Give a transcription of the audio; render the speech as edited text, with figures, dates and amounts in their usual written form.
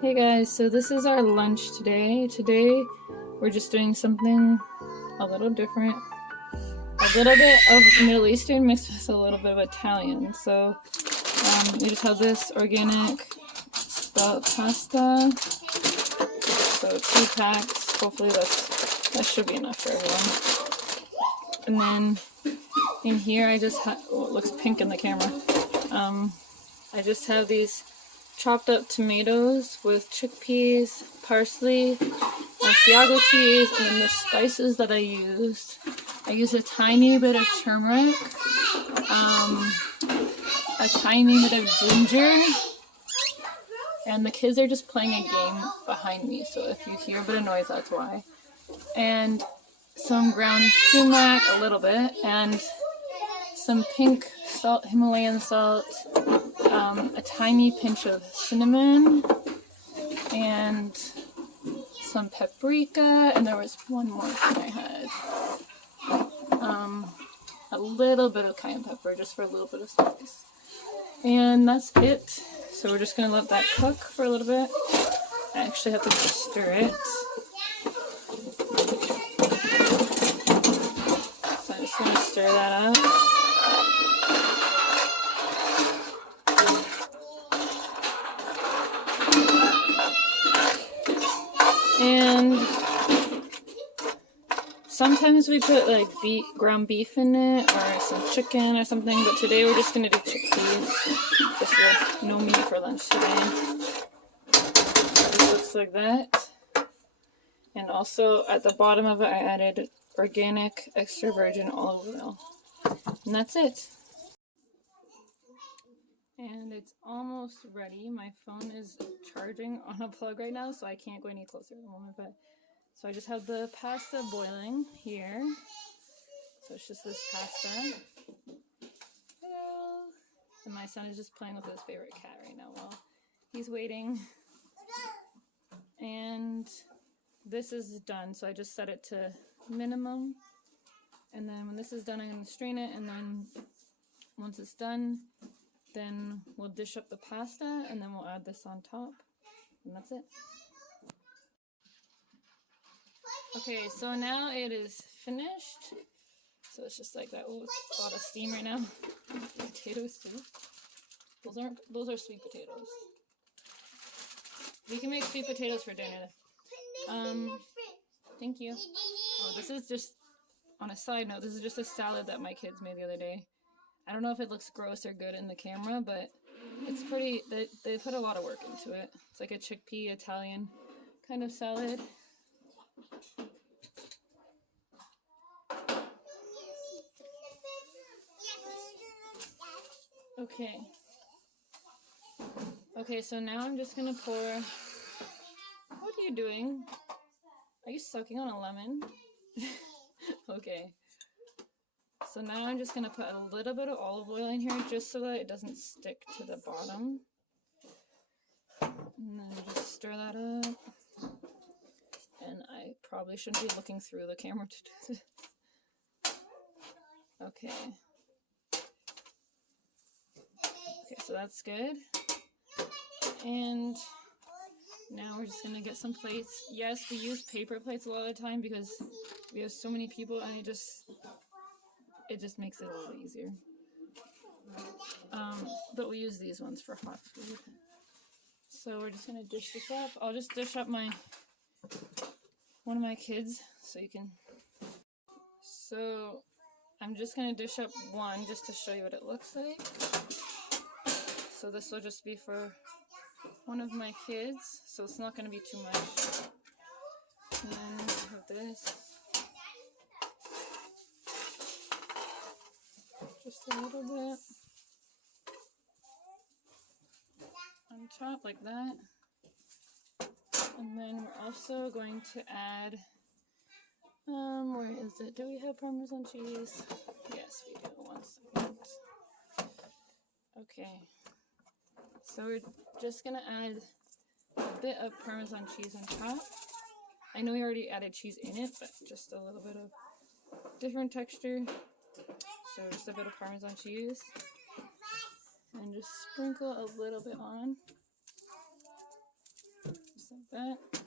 Hey guys, so this is our lunch today. Today we're just doing something a little different. A little bit of Middle Eastern mixed with a little bit of Italian. So we just have this organic spelt pasta. So 2 packs. Hopefully that should be enough for everyone. And then in here I just have, oh, it looks pink in the camera. I just have these chopped up tomatoes with chickpeas, parsley, Asiago cheese, and then the spices that I used. I used a tiny bit of turmeric, a tiny bit of ginger, and the kids are just playing a game behind me, so if you hear a bit of noise, that's why. And some ground sumac, a little bit, and some pink salt, Himalayan salt, a tiny pinch of cinnamon, and some paprika, and there was one more thing I had. A little bit of cayenne pepper, just for a little bit of spice. And that's it. So we're just gonna let that cook for a little bit. I actually have to just stir it. So I'm just gonna stir that up. And sometimes we put like ground beef in it or some chicken or something, but today we're just gonna do chickpeas. Just with no meat for lunch today. This looks like that. And also at the bottom of it I added organic extra virgin olive oil. And that's it. And it's almost ready. My phone is charging on a plug right now, so I can't go any closer at the moment, but so I just have the pasta boiling here. So it's just this pasta. Hello. And my son is just playing with his favorite cat right now while he's waiting. And this is done, so I just set it to minimum. And then when this is done, I'm going to strain it, and then once it's done, then we'll dish up the pasta, and then we'll add this on top, and that's it. Okay, so now it is finished. So it's just like that. Oh, it's a lot of steam right now. Potatoes too. Those are sweet potatoes. We can make sweet potatoes for dinner. Thank you. Oh, this is just, on a side note, this is just a salad that my kids made the other day. I don't know if it looks gross or good in the camera, but it's pretty, they put a lot of work into it. It's like a chickpea Italian kind of salad. Okay. Okay, so now I'm just gonna pour, what are you doing? Are you sucking on a lemon? Okay. So now I'm just gonna put a little bit of olive oil in here just so that it doesn't stick to the bottom. And then just stir that up. And I probably shouldn't be looking through the camera to do this. Okay. Okay, so that's good. And now we're just gonna get some plates. Yes, we use paper plates a lot of the time because we have so many people, and it just makes it a little easier. But we use these ones for hot food. So we're just gonna dish this up. I'll just dish up one of my kids so you can. So I'm just gonna dish up one just to show you what it looks like. So this will just be for one of my kids, so it's not gonna be too much. And then I have this. Just a little bit on top like that. And then we're also going to add, where is it? Do we have Parmesan cheese? Yes, we do. 1 second. Okay. So we're just gonna add a bit of Parmesan cheese on top. I know we already added cheese in it, but just a little bit of different texture. So just a bit of Parmesan cheese. And just sprinkle a little bit on. that.